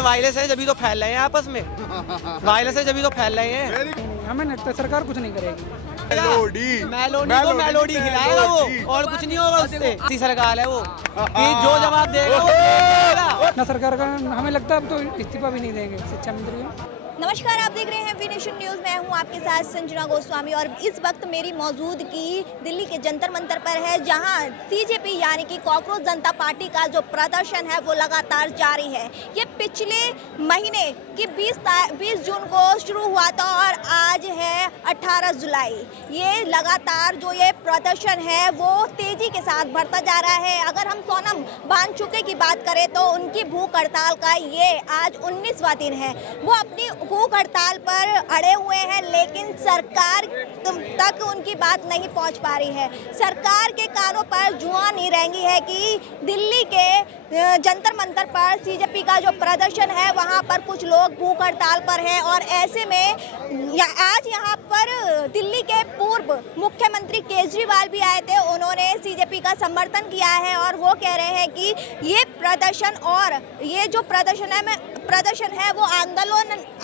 Virus है जभी तो फैल रहे हैं आपस में। वायरस है जभी तो फैल रहे हैं। हमें लगता है सरकार कुछ नहीं करेगी। मेलोडी खिलाएगा वो, और कुछ नहीं होगा उससे। ऐसी सरकार है वो कि जो जवाब देगा वो देगा। ना सरकार का हमें लगता है अब तो इस्तीफा भी नहीं देंगे शिक्षा मंत्री को। नमस्कार, आप देख रहे हैं वी नेशन न्यूज़। मैं हूं आपके साथ संजना गोस्वामी और इस वक्त मेरी मौजूदगी दिल्ली के जंतर मंतर पर है, जहां सीजेपी यानी कि कॉकरोच जनता पार्टी का जो प्रदर्शन है वो लगातार जारी है। ये पिछले महीने की 20 जून को शुरू हुआ था और आज है 18 जुलाई। ये लगातार जो ये प्रदर्शन है वो तेजी के साथ बढ़ता जा रहा है। अगर हम सोनम वांगचुक की बात करें तो उनकी भूख हड़ताल का ये आज 19वां दिन है। वो अपनी भूख हड़ताल पर अड़े हुए हैं, लेकिन सरकार तक उनकी बात नहीं पहुंच पा रही है। सरकार के कानों पर जुआ नहीं रहेंगी है कि दिल्ली के जंतर मंतर पर सीजेपी का जो प्रदर्शन है वहां पर कुछ लोग भूख हड़ताल पर हैं और ऐसे में आज यहां पर दिल्ली के पूर्व मुख्यमंत्री केजरीवाल भी आए थे। उन्होंने सीजेपी का समर्थन किया है और वो कह रहे हैं कि ये प्रदर्शन और ये जो प्रदर्शन है वो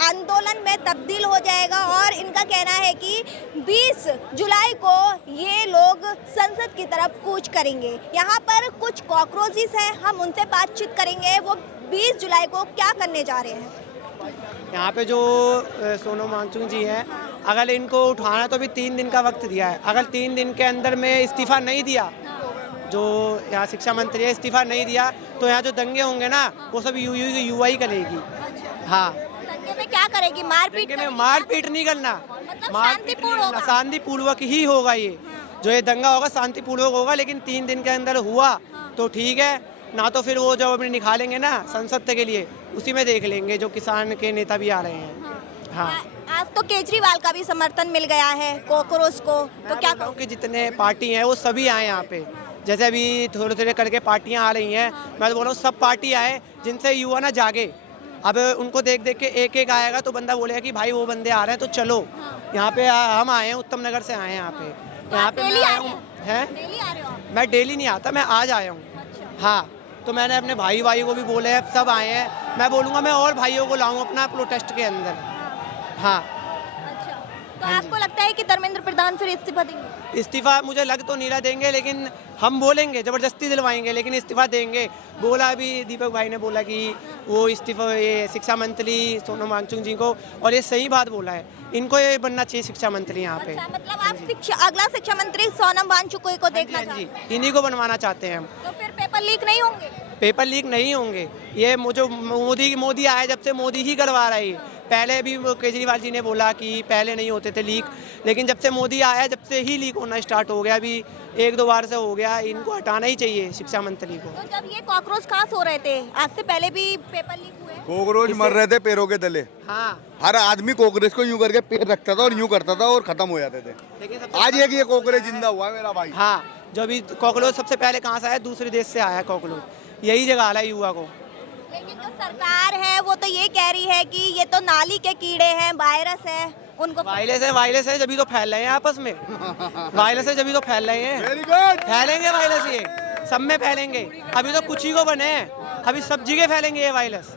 आंदोलन में तब्दील हो जाएगा और इनका कहना है कि 20 जुलाई को ये लोग संसद की तरफ कूच करेंगे। यहाँ पर कुछ कॉकरोचेस हैं, हम उनसे बातचीत करेंगे वो 20 जुलाई को क्या करने जा रहे हैं। यहाँ पे जो सोनम वांगचुक जी हैं, अगर इनको उठाना तो भी 3 दिन का वक्त दिया है। अगर 3 दिन के अंदर में इस्तीफा नहीं दिया, जो यहाँ शिक्षा मंत्री है, इस्तीफा नहीं दिया तो यहाँ जो दंगे होंगे ना वो सब युवा ही करेगी। हाँ, दंगे में क्या करेगी? मारपीट नहीं करना, शांतिपूर्वक ही होगा। ये जो ये दंगा होगा शांतिपूर्वक होगा, लेकिन 3 दिन के अंदर हुआ तो ठीक है, ना तो फिर वो जब अपने निकालेंगे ना संसद के लिए उसी में देख लेंगे। जो किसान के नेता भी आ रहे हैं। हाँ, आज तो केजरीवाल का भी समर्थन मिल गया है कॉकरोच को, तो क्या कहूँ कि जितने पार्टी हैं वो सभी आए यहाँ पे। जैसे अभी थोड़े थोड़े करके पार्टियां आ रही हैं, मैं तो बोल रहा हूँ सब पार्टी आए जिनसे युवा ना जागे। अब उनको देख देख के एक एक आएगा तो बंदा बोलेगा कि भाई वो बंदे आ रहे हैं तो चलो। यहाँ पे हम आए हैं, उत्तम नगर से आए हैं यहाँ पे। यहाँ पे मैं आया हूँ। मैं डेली नहीं आता, मैं आज आया हूँ। हाँ, तो मैंने अपने भाई को भी बोले हैं, सब आए हैं। मैं बोलूँगा मैं और भाइयों को लाऊँ अपना प्रोटेस्ट के अंदर। हाँ, तो आपको लगता है कि धर्मेंद्र प्रधान फिर इस्तीफा देंगे? इस्तीफा मुझे लग तो नहीं रहा देंगे, लेकिन हम बोलेंगे, जबरदस्ती दिलवाएंगे, लेकिन इस्तीफा देंगे। बोला अभी दीपक भाई ने बोला कि वो इस्तीफा ये शिक्षा मंत्री सोनम वांगचुक जी को, और ये सही बात बोला है, इनको ये बनना चाहिए शिक्षा मंत्री यहाँ पे। मतलब आप अगला शिक्षा मंत्री सोनम वांगचुक को देखना चाहते हैं? इन्हीं को बनवाना चाहते हैं हम। तो फिर पेपर लीक नहीं होंगे? पेपर लीक नहीं होंगे। ये जो मोदी आया जब से मोदी ही करवा रहा है। पहले भी केजरीवाल जी ने बोला कि पहले नहीं होते थे लीक, लेकिन जब से मोदी आया जब से ही लीक होना स्टार्ट हो गया। अभी 1-2 बार से हो गया। इनको हटाना ही चाहिए शिक्षा मंत्री को। तो जब ये कॉकरोच खास हो रहे थे, आज से पहले भी पेपर लीक हुए, कॉकरोच मर रहे थे पैरों के तले। हाँ, हर आदमी कॉकरोच को यूं करके पैर रखता था और यूं करता था और खत्म हो जाते थे। लेकिन आज ये कॉकरोच जिंदा हुआ है मेरा भाई। हाँ, जो अभी कॉकरोच सबसे पहले कहाँ से आया? दूसरे देश से आया कॉकरोच, यही जगह आला युवा को। लेकिन जो सरकार है वो तो ये कह रही है कि ये तो नाली के कीड़े हैं, वायरस है, उनको वायरस है जभी तो फैल रहे हैं आपस में। वायरस है जभी तो फैल रहे हैं। Very good. फैलेंगे वायरस, ये सब में फैलेंगे। अभी तो कुछ ही को बने हैं, अभी सब जगह फैलेंगे ये वायरस।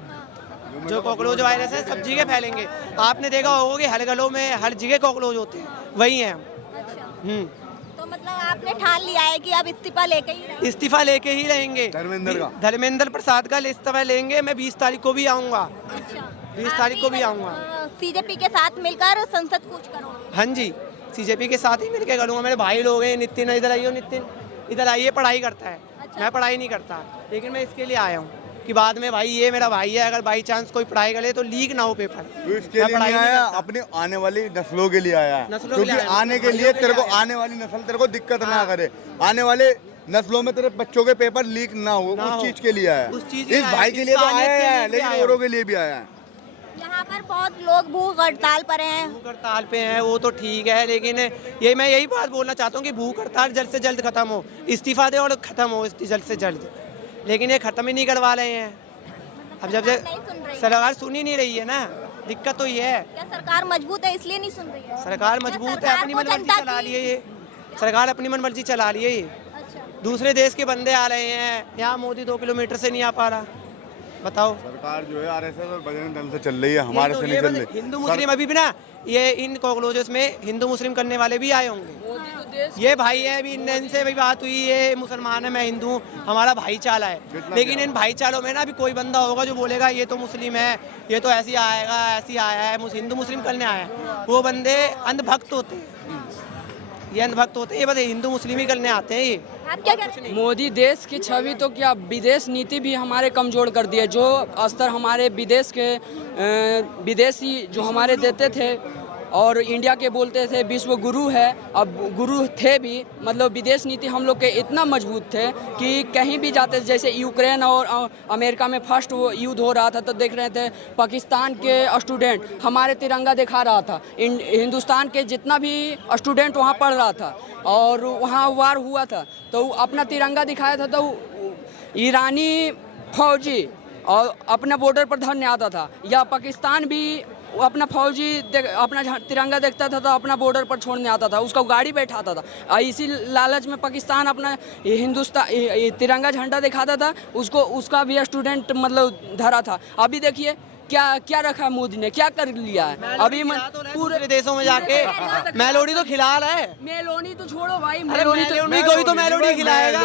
जो कॉकरोच वायरस है सब जगह फैलेंगे। आपने देखा होगा कि हर गलों में हर जगह कॉकरोच होते हैं, वही हैं हम। तो मतलब आपने ठान लिया है कि अब इस्तीफा लेके ही रहेंगे? इस्तीफा लेके ही रहेंगे। धर्मेंद्र प्रसाद का इस्तीफा लेंगे। मैं 20 तारीख को भी आऊँगा। 20 तारीख को भी आऊँगा। सीजेपी के साथ मिलकर संसद कूच करोगे? हाँ जी, सीजेपी के साथ ही मिलकर करूँगा। मेरे भाई लोग हैं, नितिन इधर आइए, नितिन इधर आइए, पढ़ाई करता है। मैं पढ़ाई नहीं करता, लेकिन मैं इसके लिए आया हूँ कि बाद में भाई ये मेरा भाई है, अगर बाई चांस कोई पढ़ाई करे तो लीक ना हो पेपर। तो इसके लिए नहीं आया, अपने आने वाली नस्लों के लिए आया है। क्योंकि आने के लिए तेरे को आने वाली नस्ल तेरे को दिक्कत ना करे, आने वाले नस्लों में तेरे बच्चों के पेपर लीक ना हो, उस चीज के लिए आया। इस भाई के लिए तो आया है, लेकिन औरों के लिए भी आया है। यहाँ पर बहुत लोग भूख हड़ताल पर हैं। भूख हड़ताल पे हैं वो तो ठीक है, लेकिन ये मैं यही बात बोलना चाहता हूँ कि भूख हड़ताल जल्द से जल्द खत्म हो, इस्तीफा दे और खत्म हो जल्द से जल्द। लेकिन ये खत्म ही नहीं करवा रहे हैं। अब जब सरकार सुन ही नहीं रही है ना, दिक्कत तो ये है। क्या सरकार मजबूत है इसलिए नहीं सुन रही है? सरकार मजबूत है, अपनी मनमर्जी चला रही है ये। सरकार अपनी मनमर्जी चला रही है ये। दूसरे देश के बंदे आ रहे हैं यहाँ, मोदी 2 किलोमीटर से नहीं आ पा रहा। बताओ। सरकार जो है आरएसएस और बजरंग दल से चल रही है, हमारे से नहीं चल रही। हिंदू मुस्लिम अभी भी ना, ये इन कॉकरोचेस में हिंदू मुस्लिम करने वाले भी आए होंगे। ये भाई है, अभी इनसे भी बात हुई, ये मुसलमान है मैं हिंदू हूँ, हमारा भाईचारा है। लेकिन इन भाईचारों में ना अभी कोई बंदा होगा जो बोलेगा ये तो मुस्लिम है, ये तो ऐसी आएगा, ऐसी आया है, हिंदू मुस्लिम करने आया है, वो बंदे अंधभक्त होते हैं। ये अंधभक्त होते हैं, ये बस हिंदू मुस्लिम ही करने आते हैं ये। आप क्या कह रहे हैं? मोदी देश की छवि तो क्या, विदेश नीति भी हमारे कमज़ोर कर दी है। जो स्तर हमारे विदेश के विदेशी जो हमारे देते थे और इंडिया के बोलते थे विश्व गुरु है, अब गुरु थे भी, मतलब विदेश नीति हम लोग के इतना मजबूत थे कि कहीं भी जाते, जैसे यूक्रेन और अमेरिका में फर्स्ट वो युद्ध हो रहा था तो देख रहे थे पाकिस्तान के स्टूडेंट हमारे तिरंगा दिखा रहा था, हिंदुस्तान के जितना भी स्टूडेंट वहाँ पढ़ रहा था और वहाँ वार हुआ था तो अपना तिरंगा दिखाया था, तो ईरानी फौजी और अपना बॉर्डर पर धरने आता था, या पाकिस्तान भी वो अपना फौजी अपना तिरंगा देखता था तो अपना बॉर्डर पर छोड़ने आता था, उसका गाड़ी बैठाता था। इसी लालच में पाकिस्तान अपना हिंदुस्तान तिरंगा झंडा दिखाता था, उसको उसका भी स्टूडेंट मतलब धरा था। अभी देखिए क्या क्या रखा है मोदी ने, क्या कर लिया है। अभी पूरे देशों में जाके मेलोडी तो खिला रहा है। मेलोडी तो छोड़ो भाई, मेलोडी को भी तो मेलोडी खिलाएगा,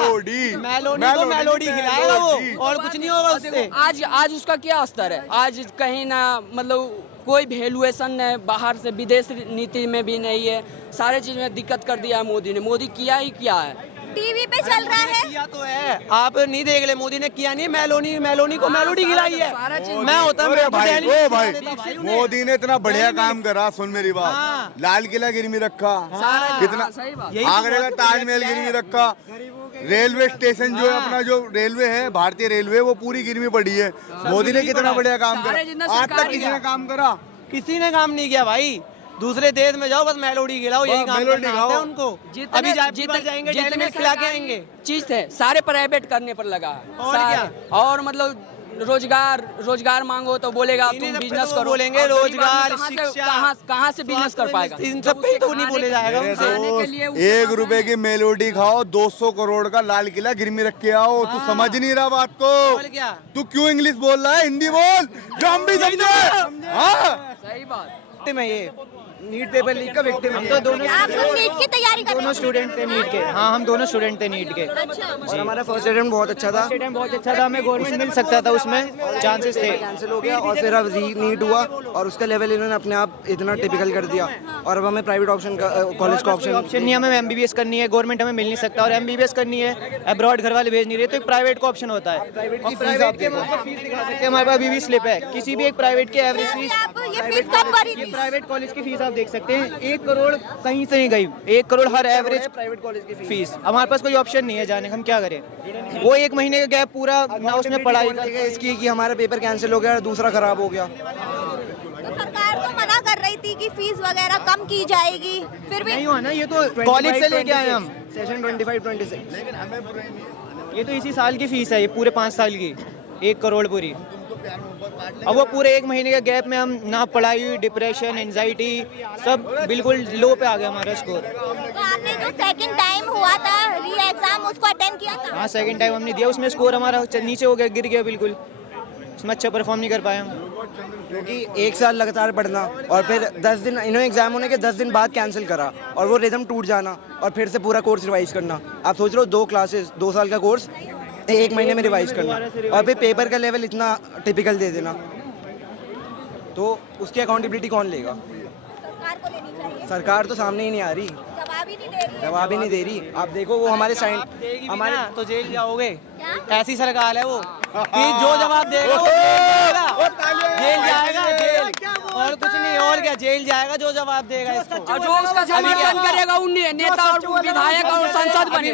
मेलोडी को मेलोडी खिलाएगा वो, और कुछ नहीं होगा उससे। आज उसका क्या स्तर है, आज कहीं ना मतलब कोई वैल्यूएशन है, बाहर से विदेश नीति में भी नहीं है, सारे चीज में दिक्कत कर दिया है मोदी ने। मोदी किया ही क्या है, टीवी पे चल रहा है, किया तो है, आप नहीं देख ले, मोदी ने किया नहीं, मेलोडी को मेलोडी खिलाई है। मैं होता भाई मोदी ने इतना बढ़िया काम करा, सुन मेरी बात, लाल किला गिरवी रखा, कितना आगरा का ताजमहल गिरवी रखा, रेलवे स्टेशन जो है अपना जो रेलवे है भारतीय रेलवे वो पूरी गिरवी पड़ी है। मोदी ने कितना बढ़िया काम करा, आज तक किसी ने काम करा? किसी ने काम नहीं किया भाई। दूसरे देश में जाओ बस मेलोडी खिलाओ, यही काम करना आता है उनको। अभी जाएंगे डेली में खिला के आएंगे। चीज थे सारे प्राइवेट करने पर लगा है, और क्या? और मतलब रोजगार मांगो तो बोलेगा तुम बिजनेस करो, बोलेंगे रोजगार, शिक्षा, कहाँ से बिजनेस कर पाएगा, इन सब पे तो नहीं बोले जाएगा उनसे। 1 रुपए की मेलोडी खाओ, 200 करोड़ का लाल किला गिरवी रख के आओ। तू समझ नहीं रहा बात को, क्या तू क्यों इंग्लिश बोल रहा है, हिंदी बोल जो हम भी समझे। सही बात। मैं ये नीट पेपर लीक का विक्टिम हम तो दोनों आप लोग नीट की तैयारी कर रहे दोनों स्टूडेंट थे नीट के। हाँ हम दोनों स्टूडेंट थे नीट के, और हमारा फर्स्ट अटेम्प्ट बहुत अच्छा था, हमें गवर्नमेंट मिल सकता था, उसमें चांसेस थे, कैंसिल हो गया और फिर अब नीट हुआ और उसका लेवल इन्होंने अपने आप इतना टिपिकल कर दिया और अब हमें प्राइवेट ऑप्शन कॉलेज का ऑप्शन नहीं, हमें MBBS करनी है, गवर्नमेंट हमें मिल नहीं सकता, और MBBS करनी है अब्रॉड घर वाले भेज नहीं रहे, तो एक प्राइवेट का ऑप्शन होता है। प्राइवेट की फीस आप देखो, हमारे पास अभी भी स्लिप है, किसी भी एक प्राइवेट की एवरेज फीस, प्राइवेट कॉलेज की फीस आप देख सकते हैं 1 करोड़ कहीं से नहीं गई, 1 करोड़ हर एवरेज प्राइवेट कॉलेज की फीस। हमारे पास कोई ऑप्शन नहीं है जाने का, हम क्या करें। वो 1 महीने का गैप पूरा ना उसमें पढ़ाई इसकी कि हमारा पेपर कैंसिल हो गया और दूसरा खराब हो गया। तो सरकार तो मना कर रही थी कि फीस वगैरह कम की जाएगी, फिर भी नहीं हुआ ना, ये तो कॉलेज से लेके आए हम सेशन 25-26, ये तो इसी साल की फीस है, ये पूरे 5 साल की 1 करोड़ पूरी। अब वो पूरे 1 महीने के गैप में हम ना पढ़ाई, डिप्रेशन, एंजाइटी सब बिल्कुल लो पे आ गया हमारा स्कोर। तो आपने जो सेकंड टाइम हुआ था री एग्जाम उसको अटेंड किया था? हाँ सेकंड टाइम हमने दिया, उसमें स्कोर हमारा नीचे हो गया, गिर गया बिल्कुल, उसमें अच्छा परफॉर्म नहीं कर पाए हम, क्योंकि 1 साल लगातार पढ़ना और फिर 10 दिन इन्होंने एग्जाम होने के 10 दिन बाद कैंसिल करा और वो रिदम टूट जाना और फिर से पूरा कोर्स रिवाइज करना। आप सोच रहे हो 2 क्लासेस 2 साल का कोर्स 1 महीने में रिवाइज करना और फिर पेपर का लेवल इतना टिपिकल दे देना, तो उसकी अकाउंटेबिलिटी कौन लेगा? सरकार को लेनी चाहिए। सरकार तो सामने ही नहीं आ रही, जवाब ही नहीं दे रही है। जवाब ही नहीं दे रही। आप देखो वो हमारे साइड हमारे तो जेल जाओगे, क्या? ऐसी सरकार है वो कि जो जवाब देगा वो जेल जाएगा, जेल और कुछ नहीं, और क्या, जेल जाएगा जो जवाब देगा इसको, और जो उसका समर्थन करेगा उन नेता और विधायक और सांसद अभी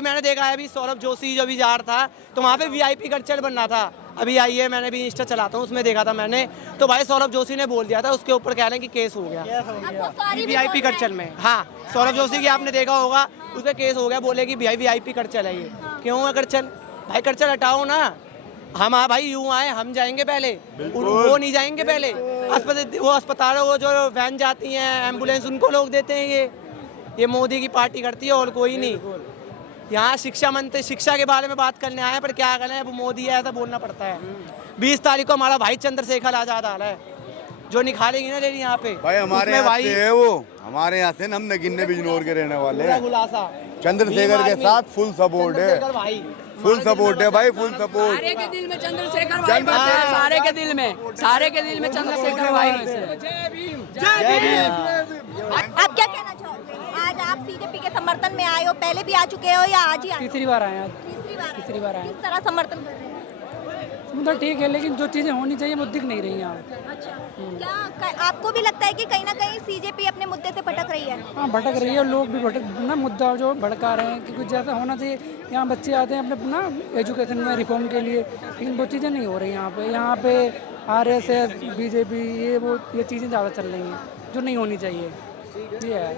मैंने देखा है, अभी सौरभ जोशी जो भी जा रहा था तो वहाँ पे VIP कल्चर बनना था, अभी आई है, मैंने भी इंस्टा चलाता हूँ, उसमें देखा था मैंने, तो भाई सौरभ जोशी ने बोल दिया था उसके ऊपर कह रहे हैं कि केस हो गया VIP कल्चर में। हाँ सौरभ जोशी की आपने देखा होगा, उस पर केस हो गया, बोले कि भाई VIP कल्चर है ये, क्यों है कल्चर, भाई कल्चर हटाओ ना, हम भाई यूँ आए, हम जाएंगे पहले, वो नहीं जाएंगे पहले, वो अस्पतालों वो जो वैन जाती हैं एम्बुलेंस उनको लोग देते हैं, ये मोदी की पार्टी करती है और कोई नहीं। यहाँ शिक्षा मंत्री शिक्षा के बारे में बात करने आए, पर क्या करें, अब मोदी है ऐसा बोलना पड़ता है। 20 तारीख को हमारा भाई चंद्रशेखर आजाद आ रहा है, जो निकालेंगे ना रैली यहाँ पे। भाई हमारे उसमें यहाँ से है वो, हमारे यहाँ से हम नगिन्ने बिजनौर के रहने वाले पूरा हैं। खुलासा चंद्रशेखर के साथ फुल सपोर्ट है, चंद्रशेखर भाई फुल सपोर्ट है भाई, फुल सपोर्ट। सारे के दिल में चंद्रशेखर भाई बसे हैं, सारे के दिल में चंद्रशेखर भाई बसे हैं। जय भीम। आप क्या कहना चाहोगे? आज आप बीजेपी के समर्थन में आए हो, पहले भी आ चुके हो या आज ही आए? तीसरी बार आए हैं आज। तीसरी बार किस तरह समर्थन कर रहे हैं? मतलब ठीक है, लेकिन जो चीज़ें होनी चाहिए वो दिख नहीं रही यहाँ। अच्छा, क्या आपको भी लगता है कि कहीं ना कहीं सीजेपी अपने मुद्दे से भटक रही है? हाँ, भटक रही है, और लोग भी भटक ना, मुद्दा जो भड़का रहे हैं कि कुछ जैसा होना चाहिए। यहाँ बच्चे आते हैं अपने ना एजुकेशन में रिफॉर्म के लिए, लेकिन वो चीज़ें नहीं हो रही यहाँ पे RSS बीजेपी ये चीज़ें ज़्यादा चल रही हैं जो नहीं होनी चाहिए। ये है,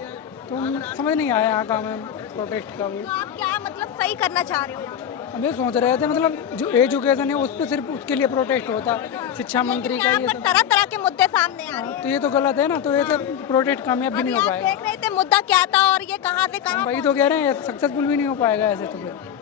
तो समझ नहीं आया यहाँ का हमें प्रोटेस्ट का वो। तो आप क्या मतलब सही करना चाह रहे हो? हम ये सोच रहे थे, मतलब जो एजुकेशन है उस पर सिर्फ उसके लिए प्रोटेस्ट होता, शिक्षा मंत्री का यहाँ ये पर सब, तरह तरह के मुद्दे सामने आ रहे हैं। तो ये तो गलत है ना, तो ये तो प्रोटेस्ट कामयाब भी अभी नहीं हो आप पाएगा। देख रहे थे मुद्दा क्या था और ये कहाँ से कहाँ वही तो कह रहे हैं, सक्सेसफुल भी नहीं हो पाएगा ऐसे, तो फिर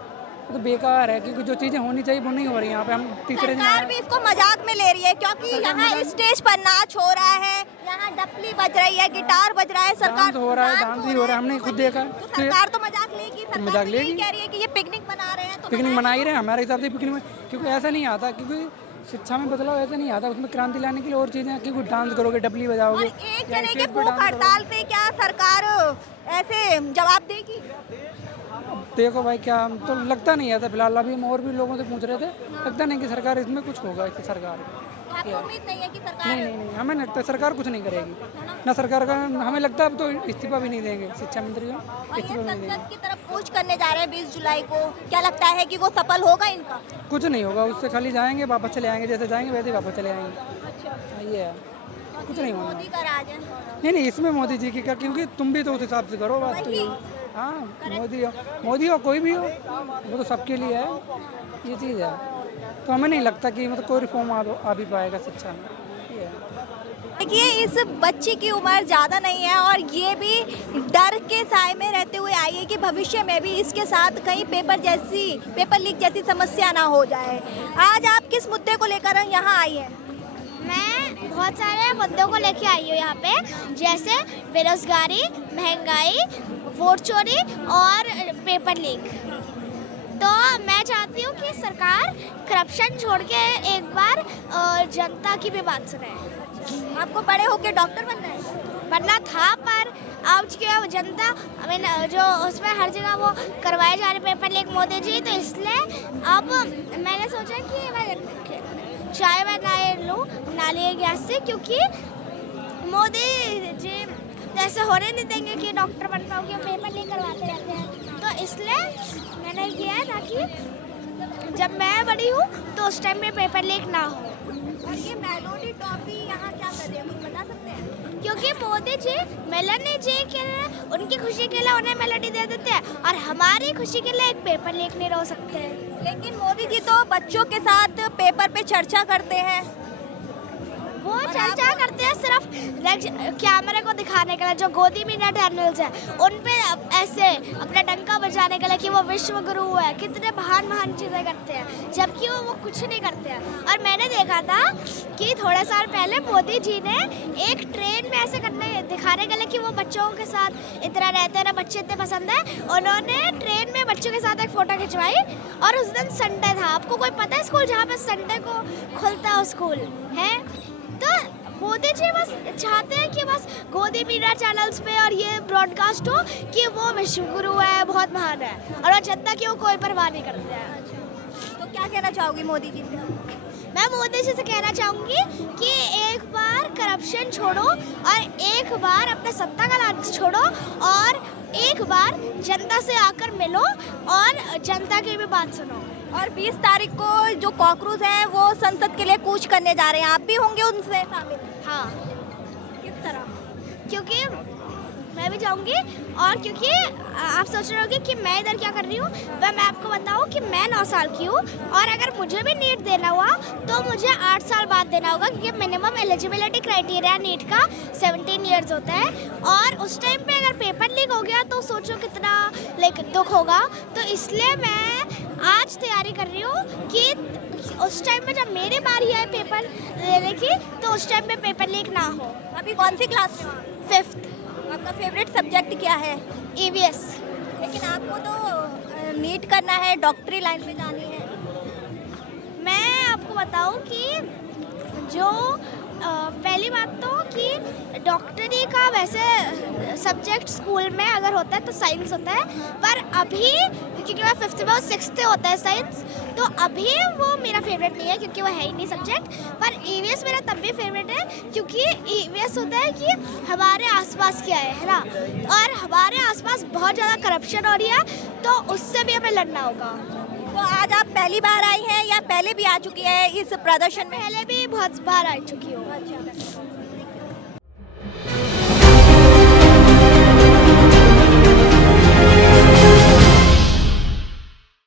तो बेकार है, क्योंकि जो चीज़ें होनी चाहिए वो नहीं हो रही यहाँ पे। हम तीसरे दिन सरकार भी इसको मजाक में ले रही है, क्योंकि यहाँ स्टेज पर नाच हो रहा है, यहाँ डपली बज रही है, गिटार बज रहा है, सरकार डांस हो रहा है, डांस भी हो रहा है, हमने खुद देखा। तो सरकार तो मजाक लेगी, सरकार मजाक तो यही लेगी। कह रही है कि ये पिकनिक मना रहे हैं, तो पिकनिक मना ही रहे हैं हमारे हिसाब से, पिकनिक में, क्योंकि ऐसा नहीं आता, क्योंकि शिक्षा में बदलाव ऐसे नहीं आता, उसमें क्रांति लाने के लिए और चीज़ें, क्योंकि डांस करोगे, डबली और बजाओगे, एक जने के भूख हड़ताल से क्या सरकार ऐसे जवाब देगी? देखो भाई, क्या तो लगता नहीं है फिलहाल। अभी हम और भी लोगों से पूछ रहे थे, लगता नहीं कि सरकार इसमें कुछ होगा, इसकी सरकार। आपको उम्मीद नहीं है कि सरकार नहीं, हमें लगता है सरकार कुछ नहीं करेगी ना। सरकार का हमें लगता है अब तो इस्तीफा भी नहीं देंगे शिक्षा मंत्री को, और ये इस्तीफा भी नहीं देंगे। संसद की तरफ कूच करने जा रहे हैं 20 जुलाई को, क्या लगता है कि वो सफल होगा इनका? कुछ नहीं होगा उससे, खाली जाएंगे वापस चले आएंगे, जैसे जाएंगे वैसे ही वापस चले आएंगे। अच्छा, ये है, कुछ नहीं होगा। मोदी का राज है। नहीं, इसमें मोदी जी की क्या, क्योंकि तुम भी तो उस हिसाब से करो बात, तो ये हाँ, मोदी हो कोई भी हो, वो तो सबके लिए है, ये चीज़ है। तो हमें नहीं लगता कि मतलब कोई रिफॉर्म आ भी पाएगा शिक्षा में, ये है। देखिए, इस बच्ची की उम्र ज़्यादा नहीं है और ये भी डर के साए में रहते हुए आई है कि भविष्य में भी इसके साथ कहीं पेपर लीक जैसी समस्या ना हो जाए। आज आप किस मुद्दे को लेकर यहाँ आई हैं? मैं बहुत सारे मुद्दों को लेके आई हूँ यहाँ पे, जैसे बेरोजगारी, महंगाई, वोट चोरी और पेपर लीक। तो मैं चाहती हूँ कि सरकार करप्शन छोड़ के एक बार जनता की भी बात सुने। आपको बड़े होकर डॉक्टर बनना है? बनना था, पर अब क्या जनता जो उसमें हर जगह वो करवाए जा रहे पेपर लीक मोदी जी, तो इसलिए अब मैंने सोचा कि मैं चाय बनाए लूँ नाली गैस से, क्योंकि मोदी जी जैसे होने नहीं देंगे कि डॉक्टर बन पाओगे, पेपर लीक करवाते रहते हैं। तो इसलिए मैंने किया है ताकि जब मैं बड़ी हूँ तो उस टाइम में पेपर लीक ना हो। और ये मेलोडी टॉफी यहाँ क्या कर रहे हैं, कुछ बता सकते हैं? क्योंकि मोदी जी मेलोडी जी के उनकी खुशी के लिए उन्हें मेलोडी दे देते हैं, और हमारी खुशी के लिए एक पेपर लीक नहीं रो सकते। लेकिन मोदी जी तो बच्चों के साथ पेपर पे चर्चा करते हैं। वो चर्चा करते हैं सिर्फ कैमरे को दिखाने के लिए, जो गोदी मीडिया चैनल्स हैं उन पे ऐसे अपना डंका बजाने के लिए कि वो विश्व गुरु है, कितने महान चीज़ें करते हैं, जबकि वो कुछ नहीं करते हैं। और मैंने देखा था कि थोड़े साल पहले मोदी जी ने एक ट्रेन में ऐसे दिखाने के लिए कि वो बच्चों के साथ इतना रहते हैं ना, बच्चे इतने पसंद है, उन्होंने ट्रेन में बच्चों के साथ एक फ़ोटो खिंचवाई। और उस दिन संडे था। आपको कोई पता है स्कूल जहाँ पे संडे को खुलता है स्कूल है? तो मोदी जी बस चाहते हैं कि बस गोदी मीडिया चैनल्स पे और ये ब्रॉडकास्ट हो कि वो विश्व गुरु है, बहुत महान है, और वो जनता की वो कोई परवाह नहीं करते हैं। तो क्या कहना चाहोगी मोदी जी से? मैं मोदी जी से कहना चाहूँगी कि एक बार करप्शन छोड़ो और एक बार अपने सत्ता का लालच छोड़ो और एक बार जनता से आकर मिलो और जनता की भी बात सुनो। और 20 तारीख को जो कॉकरोच हैं वो संसद के लिए कूच करने जा रहे हैं, आप भी होंगे उनसे शामिल? हाँ, किस तरह? क्योंकि मैं भी जाऊंगी। और क्योंकि आप सोच रहे होंगे कि मैं इधर क्या कर रही हूँ, वह मैं आपको बताऊँ कि मैं 9 साल की हूँ और अगर मुझे भी नीट देना हुआ तो मुझे 8 साल बाद देना होगा, क्योंकि मिनिमम एलिजिबिलिटी क्राइटेरिया नीट का 17 ईयर्स होता है। और उस टाइम पे अगर पेपर लीक हो गया तो सोचो कितना लाइक दुख होगा। तो इसलिए मैं आज तैयारी कर रही हूँ कि उस टाइम में जब मेरी बारी है पेपर देने की तो उस टाइम में पेपर लीक ना हो। अभी कौन सी क्लास में? 5th आपका फेवरेट सब्जेक्ट क्या है? EVS। लेकिन आपको तो नीट करना है, डॉक्टरी लाइन में जानी है। मैं आपको बताऊं कि जो पहली बात तो कि डॉक्टरी का वैसे सब्जेक्ट स्कूल में अगर होता है तो साइंस होता है, पर अभी क्योंकि मैं 5th में और 6th होता है साइंस, तो अभी वो मेरा फेवरेट नहीं है क्योंकि वो है ही नहीं सब्जेक्ट। पर EVS मेरा तब भी फेवरेट है क्योंकि EVS होता है कि हमारे आसपास क्या है ना, और हमारे आसपास बहुत ज़्यादा करप्शन हो रही है, तो उससे भी हमें लड़ना होगा। तो आज आप पहली बार आई हैं या पहले भी आ चुकी है इस प्रदर्शन में? पहले भी बहुत बार आ चुकी हूँ। अच्छा।